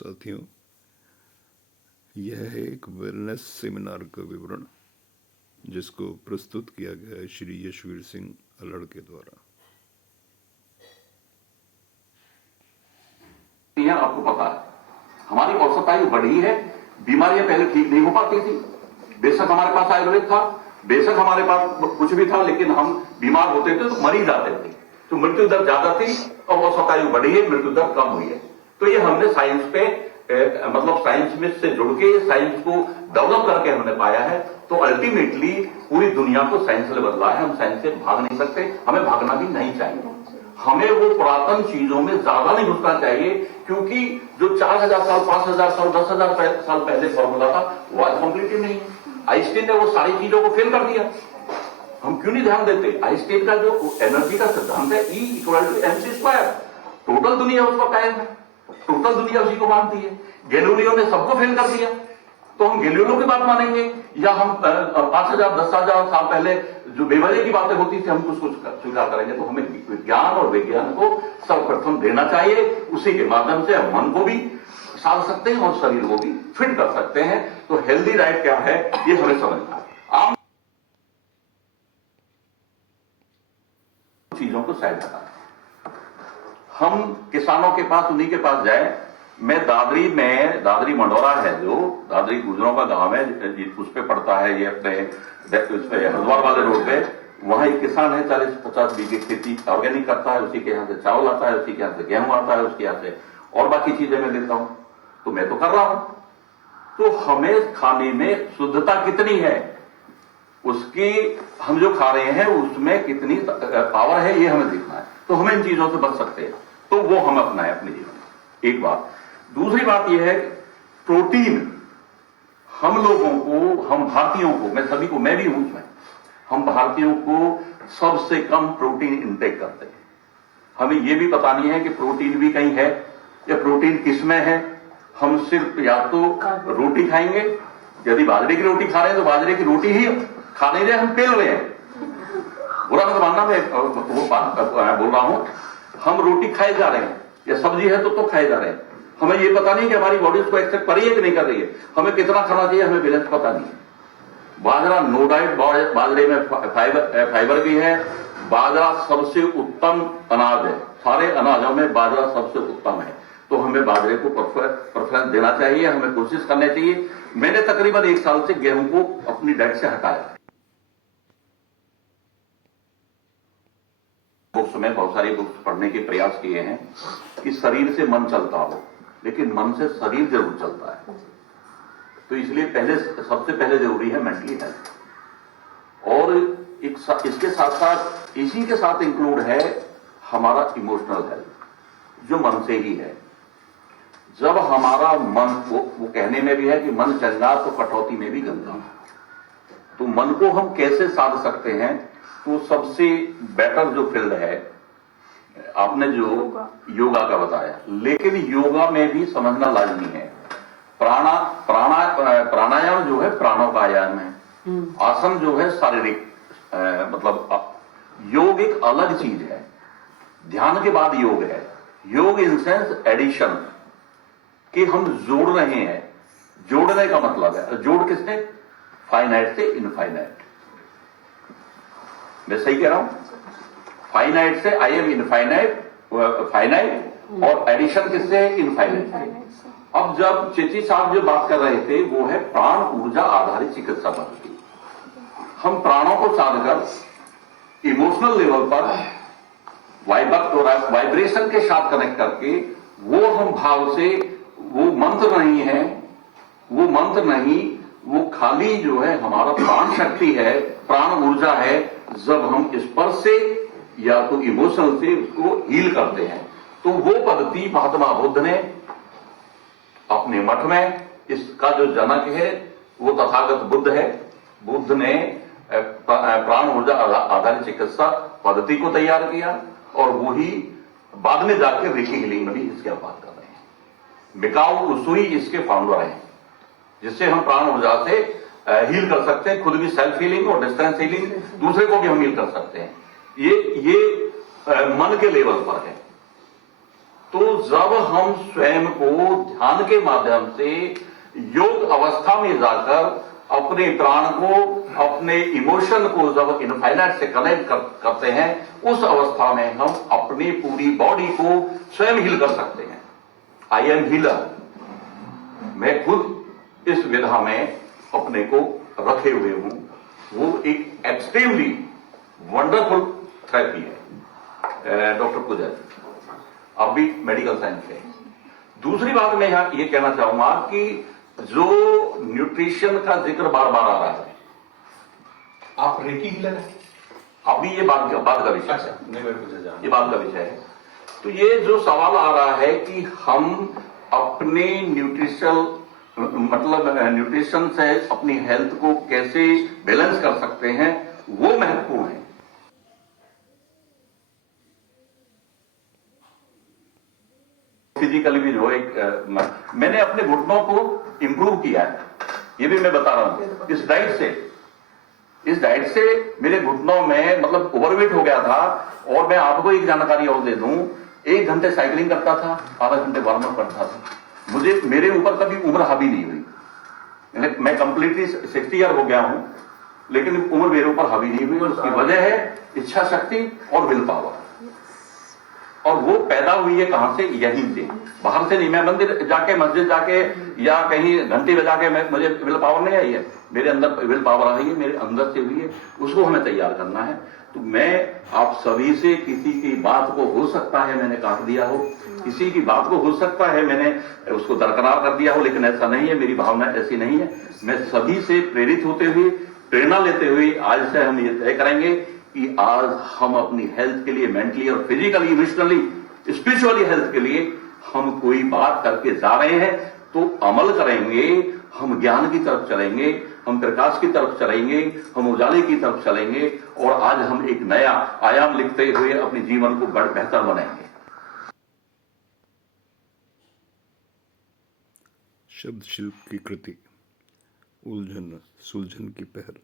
साथियों, यह है एक वेलनेस सेमिनार का विवरण जिसको प्रस्तुत किया गया है श्री यशवीर सिंह अलड़ के द्वारा। आपको पता है हमारी औसत आयु बढ़ी है, बीमारियां पहले ठीक नहीं हो पाती थी। बेशक हमारे पास आयुर्वेद था, बेशक हमारे पास कुछ भी था, लेकिन हम बीमार होते थे तो मर ही जाते थे। तो मृत्यु दर ज्यादा थी और औसत आयु बढ़ी है, मृत्यु दर कम हुई है। तो ये हमने साइंस पे मतलब साइंस में से जुड़ के साइंस को डेवलप करके हमने पाया है। तो अल्टीमेटली पूरी दुनिया को साइंस ने बदला है। हम साइंस से भाग नहीं सकते, हमें भागना भी नहीं चाहिए। हमें वो पुरातन चीजों में ज्यादा नहीं घुसना चाहिए, क्योंकि जो 4000 साल, 5000 साल, 10,000 साल पहले फॉर्मूला था वो आज कंप्लीट नहीं है। आइंस्टीन ने वो सारी चीजों को फेल कर दिया। हम क्यों नहीं ध्यान देते? आइंस्टीन का जो एनर्जी का सिद्धांत है E=mc², टोटल दुनिया उसका कायम है, टोटल दुनिया उसी को मानती है। गैलीलियो ने सबको फेल कर दिया, तो हम गैलीलियो की बात मानेंगे या हम 5000 10,000 साल पहले जो बेवजह की बातें होती थी हम उसको स्वीकार करेंगे? तो हमें विज्ञान और विज्ञान को सर्वप्रथम देना चाहिए। उसी के माध्यम से हम मन को भी साध सकते हैं और शरीर को भी फिट कर सकते हैं। तो हेल्दी डाइट क्या है ये हमें समझना है। आम चीजों को साइड हटाना, हम किसानों के पास, उन्हीं के पास जाए। मैं दादरी मंडोरा है, जो दादरी गुजरों का गांव है, उस पे पड़ता है ये अपने हरिद्वार वाले रोड पे। वहां एक किसान है, 40-50 बीघे खेती ऑर्गेनिक करता है। उसी के यहाँ से चावल आता है, उसी के यहाँ से गेहूं आता है, उसके यहाँ से और बाकी चीजें मैं लेता हूं। तो मैं तो कर रहा हूं। तो हमें खाने में शुद्धता कितनी है, उसकी हम जो खा रहे हैं उसमें कितनी पावर है, ये हमें देखना है। तो हमें इन चीजों से बच सकते हैं, तो वो हम अपनाएं अपने जीवन में। एक बात। दूसरी बात यह है प्रोटीन। हम लोगों को, हम भारतीयों को, मैं सभी को, मैं भी हूं उसमें, हम भारतीयों को सबसे कम प्रोटीन इंटेक करते हैं। हमें यह भी पता नहीं है कि प्रोटीन भी कहीं है या प्रोटीन किसमें है। हम सिर्फ या तो रोटी खाएंगे, यदि बाजरे की रोटी खा रहे हैं तो बाजरे की रोटी ही खा नहीं रहे, हम पेल रहे हैं। बुरा मत मानना, मैं वो बात बोल रहा हूं। हम रोटी खाए जा रहे हैं या सब्जी है तो खाए जा रहे हैं। हमें ये पता नहीं कि हमारी बॉडी उसको एक्सेप्ट कर रही है कि नहीं कर रही है। हमें कितना खाना चाहिए हमें बैलेंस पता नहीं। बाजरा नो डाइट, बाजरे में फाइबर भी है। बाजरा सबसे उत्तम अनाज है, सारे अनाजों में बाजरा सबसे उत्तम है। तो हमें बाजरे को प्रेफरेंस देना चाहिए, हमें कोशिश करनी चाहिए। मैंने तकरीबन 1 साल से गेहूं को अपनी डाइट से हटाया। बुक्स में बहुत सारी बुक्स पढ़ने के प्रयास किए हैं कि शरीर से मन चलता हो, लेकिन मन से शरीर जरूर चलता है। तो इसलिए सबसे पहले जरूरी है मेंटली हेल्थ, और इसके साथ साथ, इसी के साथ इंक्लूड है हमारा इमोशनल हेल्थ, जो मन से ही है। जब हमारा मन, वो कहने में भी है कि मन चंगा तो कटौती में भी गंगा। तो मन को हम कैसे साध सकते हैं? तो सबसे बेटर जो फील्ड है, आपने जो योगा का बताया, लेकिन योगा में भी समझना लाजमी है। प्राणायाम जो है प्राणों का आयाम है। आसन जो है शारीरिक, मतलब योग एक अलग चीज है। ध्यान के बाद योग है। योग इन सेंस एडिशन, कि हम जोड़ रहे हैं। जोड़ने का मतलब है, जोड़ किसने? फाइनाइट से इनफाइनाइट। मैं सही कह रहा हूं? फाइनाइट से आई एम इनफाइनाइट, फाइनाइट, और एडिशन किससे? इनफाइनाइट से। अब जब चेची साहब जो बात कर रहे थे वो है प्राण ऊर्जा आधारित चिकित्सा पद्धति। हम प्राणों को साधकर इमोशनल लेवल पर वाइब्रेशन के साथ कनेक्ट करके, वो हम भाव से, वो मंत्र नहीं है, वो मंत्र नहीं, वो खाली जो है हमारा प्राण शक्ति है, प्राण ऊर्जा है। जब हम स्पर्श से या तो इमोशनल से उसको हील करते हैं, तो वो पद्धति महात्मा बुद्ध ने अपने मठ में, इसका जो जनक है वो तथागत बुद्ध है। बुद्ध ने प्राण ऊर्जा आधारित चिकित्सा पद्धति को तैयार किया, और वही बाद में जाकर ऋषि हीलिंग में भी इसकी बात कर रहे हैं। मिकाओ उसुई इसके फाउंडर हैं, जिससे हम प्राण ऊर्जा से हील कर सकते हैं, खुद भी सेल्फ हीलिंग और डिस्टेंस हीलिंग, दूसरे को भी हम हील कर सकते हैं। ये मन के लेवल पर है। तो जब हम स्वयं को ध्यान के माध्यम से योग अवस्था में जाकर अपने प्राण को, अपने इमोशन को जब इनफाइनाइट से कनेक्ट करते हैं, उस अवस्था में हम अपनी पूरी बॉडी को स्वयं हील कर सकते हैं। I am healer. मैं खुद इस विधा में अपने को रखे हुए हूं। वो एक एक्सट्रीमली वंडरफुल थेरेपी है डॉक्टर पुजर, अब भी मेडिकल साइंस है। दूसरी बात मैं यहां ये कहना चाहूंगा कि जो न्यूट्रिशन का जिक्र बार बार आ रहा है, आप रेकी हीलर है? अभी ये बात का विषय अच्छा, है, नहीं मैं पूछना चाह रहा ये बात का विषय है। तो ये जो सवाल आ रहा है कि हम अपने न्यूट्रिशन से अपनी हेल्थ को कैसे बैलेंस कर सकते हैं, वो महत्वपूर्ण है। फिजिकली भी जो एक मैंने अपने घुटनों को इंप्रूव किया है, ये भी मैं बता रहा हूं इस डाइट से मेरे घुटनों में मतलब ओवरवेट हो गया था। और मैं आपको एक जानकारी और दे दूं, 1 घंटे साइकिलिंग करता था, आधा घंटे वार्म अप करता था। मेरे ऊपर कभी उम्र हावी नहीं हुई। मैं कंप्लीटली 60 ईयर हो गया हूं, लेकिन उम्र मेरे ऊपर हावी नहीं हुई। उसकी वजह है इच्छा शक्ति और विल पावर। और वो पैदा हुई है कहां से? यहीं से, बाहर से नहीं। मैं मंदिर जाके, मस्जिद जाके या कहीं घंटी बजा के मुझे विल पावर नहीं आई है। मेरे अंदर विल पावर आई है, मेरे अंदर से हुई है। उसको हमें तैयार करना है। तो मैं आप सभी से, किसी की बात को हो सकता है मैंने काट दिया हो, किसी की बात को हो सकता है मैंने उसको दरकरार कर दिया हो, लेकिन ऐसा नहीं है, मेरी भावना ऐसी नहीं है। मैं सभी से प्रेरित होते हुए, प्रेरणा लेते हुए आज से हम ये तय करेंगे कि आज हम अपनी हेल्थ के लिए, मेंटली और फिजिकली, इमोशनली, स्पिरिचुअली हेल्थ के लिए हम कोई बात करके जा रहे हैं तो अमल करेंगे। हम ज्ञान की तरफ चलेंगे, हम प्रकाश की तरफ चलेंगे, हम उजाले की तरफ चलेंगे और आज हम एक नया आयाम लिखते हुए अपने जीवन को बेहतर बनाएंगे। शब्द शिल्प की कृति, उलझन सुलझन की पहल।